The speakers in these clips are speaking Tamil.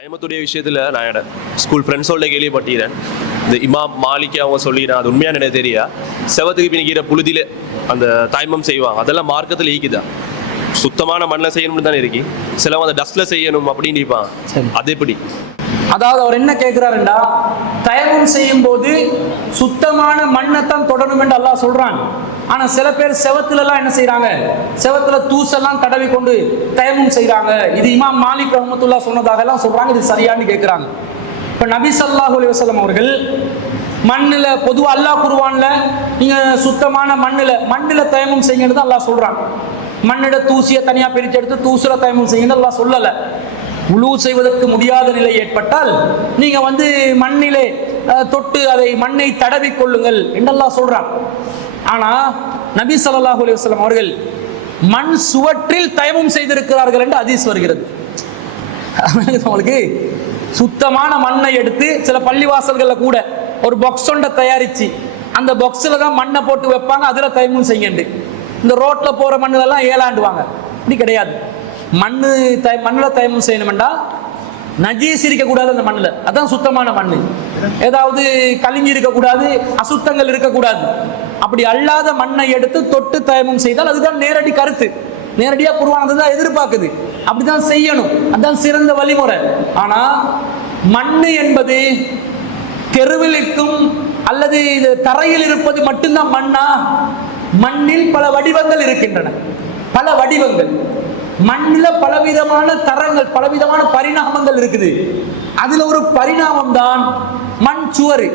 தயமத்துடைய விஷயத்தில் நான் ஸ்கூல் ஃப்ரெண்ட்ஸோட கேள்விப்பட்டேன். இந்த இமாம் மாலிக் அவங்க சொல்லிடுறேன், அது உண்மையான எனக்கு தெரியா. செவத்துக்கு பின்னிக்கிற புழுதியில் அந்த தயமம் செய்வாங்க, அதெல்லாம் மார்க்கத்தில் ஈக்குதா? சுத்தமான மண்ணில் செய்யணும்னு தானே இருக்கு, சிலவங்க அந்த டஸ்ட்டில் செய்யணும் அப்படின்னு நினைப்பாங்க. அது எப்படி? அதாவது அவர் என்ன கேட்கிறாருண்டா, தயமம் செய்யும் போது சுத்தமான மண்ணைத்தான் தொடணும் என்று அல்லாஹ் சொல்றான். ஆனா சில பேர் செவத்துல எல்லாம் என்ன செய்யறாங்க, செவத்துல தூசெல்லாம் தடவி கொண்டு தயமம் செய்யறாங்க. இது இமாம் மாலிக் ரஹ்மத்துல்லாஹ் சொன்னதாக எல்லாம் சொல்றாங்க. இது சரியானு கேட்கிறாங்க. இப்ப நபி ஸல்லல்லாஹு அலைஹி வஸல்லம் அவர்கள் மண்ணுல பொதுவா அல்லாஹ் குர்ஆன்ல நீங்க சுத்தமான மண்ணுல தயமம் செய்யுங்கன்னு அல்லாஹ் சொல்றாங்க. மண்ணிட தூசியை தனியா பிரித்து எடுத்து தூசுல தயமம் செய்யுங்கன்னு அல்லாஹ் சொல்லல. உழு செய்வதற்கு முடியாத நிலை ஏற்பட்டால் நீங்க மண்ணிலே தொட்டு அதை மண்ணை தடவி கொள்ளுங்கள் என்று அல்லாஹ் சொல்றான். ஆனா நபி ஸல்லல்லாஹு அலைஹி வஸல்லம் அவர்கள் மண் சுவற்றில் தயமம் செய்திருக்கிறார்கள் என்று ஹதீஸ் வருகிறது. அவங்களுக்கு சுத்தமான மண்ணை எடுத்து சில பள்ளிவாசல்கள்ல கூட ஒரு பாக்ஸ் ஒன்றை தயாரிச்சு அந்த பாக்ஸ்ல தான் மண்ணை போட்டு வைப்பாங்க, அதுல தயமம் செய்யுங்க. இந்த ரோட்ல போற மண்ணெல்லாம் ஏலாண்டுவாங்க, இப்படி கிடையாது. மண்ணில் தயமம் செய்யணும்டா நஜீஸ் இருக்கக்கூடாது அந்த மண்ணில், அதான் சுத்தமான மண். ஏதாவது கலிஞ்சி இருக்கக்கூடாது, அசுத்தங்கள் இருக்கக்கூடாது. அப்படி அல்லாத மண்ணை எடுத்து தொட்டு தயமம் செய்தால் அதுதான் நேரடி கருத்து. நேரடியா குர்ஆன் அதுதான் எதிர்பார்க்குது, அப்படிதான் செய்யணும், அதுதான் சிறந்த வழிமுறை. ஆனா மண்ணு என்பது தெருவில் இருக்கும் அல்லது தரையில் இருப்பது மட்டும்தான் மண்ணா? மண்ணில் பல வடிவங்கள் இருக்கின்றன, பல வடிவங்கள். மண்ணில் பலவிதமான தரங்கள், பலவிதமான பரிணாமங்கள் இருக்குது. அதுல ஒரு பரிணாமம் தான் மண் சுவர்.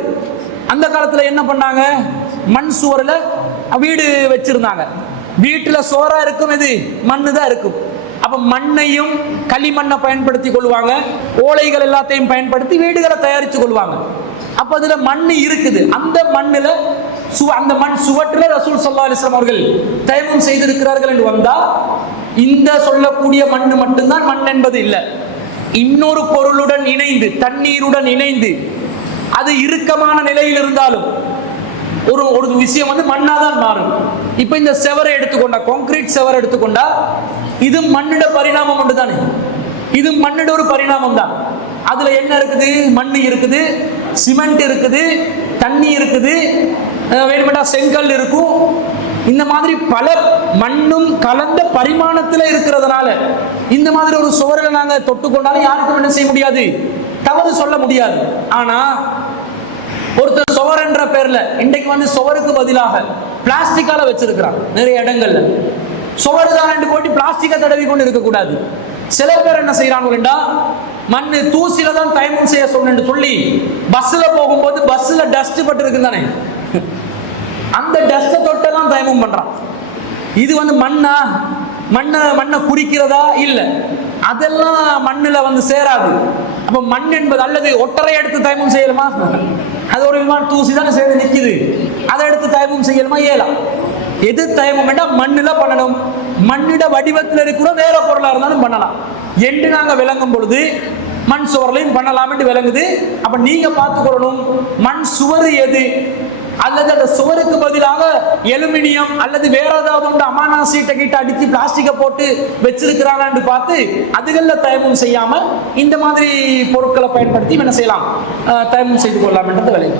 அந்த காலத்துல என்ன பண்ணாங்க, மண் சுவர்ல வீடு வச்சிருந்தாங்க. வீட்டுல சோறா இருக்கும், எது மண்ணு தான் இருக்கும். அப்ப மண்ணையும் களிமண்ணை பயன்படுத்தி கொள்வாங்க, ஓலைகள் எல்லாத்தையும் பயன்படுத்தி வீடுகளை தயாரித்து கொள்வாங்க. அப்ப அதுல மண் இருக்குது. அந்த மண்ணுல அந்த மண் சுவற்றில் ரசூல் ஸல்லல்லாஹு அலைஹி வஸல்லம் அவர்கள் தயமம் செய்திருக்கிறார்கள் என்று வந்தா, இந்த சொல்லக்கூடிய மண் மட்டும்தான் மண் என்பது இல்லை. இன்னொரு பொருளுடன் இணைந்து, தண்ணீருடன் இணைந்து, அது இறுக்கமான நிலையில் இருந்தாலும் ஒரு விஷயம் மண்ணாதான் மாறும். இப்ப இந்த செவரை எடுத்துக்கொண்டா, கான்கிரீட் செவரை எடுத்துக்கொண்டா, இது மண்ணிட பரிணாமம் ஒன்று தானே, இது மண்ணிட ஒரு பரிணாமம் தான். அதுல என்ன இருக்குது, மண் இருக்குது, சிமெண்ட் இருக்குது, தண்ணி இருக்குது, வேணுமெண்டா செங்கல் இருக்கும். இந்த மாதிரி பல மண்ணும் கலந்த பரிமாணத்தில் இருக்கிறதுனால இந்த மாதிரி ஒரு சுவரில் நாங்க தொட்டுக்கொண்டாலும் யாருக்கும் என்ன செய்ய முடியாது, தவறு சொல்ல முடியாது. ஆனா ஒருத்தர் சுவர் என்ற பேர்ல இன்றைக்கு சுவருக்கு பதிலாக பிளாஸ்டிக்கால வச்சிருக்கிறான் நிறைய இடங்கள்ல. சுவர் தான் என்று போட்டு பிளாஸ்டிக்கை தடவி கொண்டு இருக்கக்கூடாது. சில பேர் என்ன செய்யறாங்கன்னா, மண்ணு தூசில தான் தயமம் செய்ய சொன்னு சொல்லி பஸ்ல போகும்போது பஸ்ல டஸ்ட் பட்டு இருக்கு தானே, அந்த டஸ்ட தொட்டெல்லாம் தயமம் பண்றான். இது மண்ணை குறிக்கிறதா இல்ல, அதெல்லாம் மண்ணுல சேராது. அப்ப மண் என்பது அல்லது ஒட்டரை எடுத்து தயமம் செய்யலுமா, அது ஒரு விமான தூசி தானே சேர்ந்து நிக்குது, அதை எடுத்து தயமம் செய்யலுமா, ஏலாம். எது தயமம் என்றால் மண்ணுல பண்ணணும். மண்ணிட வடிவத்தில் இருக்கிற வேற பொருளா இருந்தாலும் பண்ணலாம் என்று நாங்க விளங்கும் பொழுது மண் சுவர்லையும் பண்ணலாம் என்று விளங்குது. அப்ப நீங்க பார்த்துக்கொள்ளணும், மண் சுவர் எது, அல்லது அந்த சுவருக்கு பதிலாக எலுமினியம் அல்லது வேற ஏதாவது அமானா சீட்டை கிட்ட அடிச்சு பிளாஸ்டிக்கை போட்டு வச்சிருக்கிறாங்கன்னு பார்த்து அதுகள்ல தயமம் செய்யாம இந்த மாதிரி பொருட்களை பயன்படுத்தி என்ன செய்யலாம், தயமம் செய்து கொள்ளலாம் என்றது விளைவு.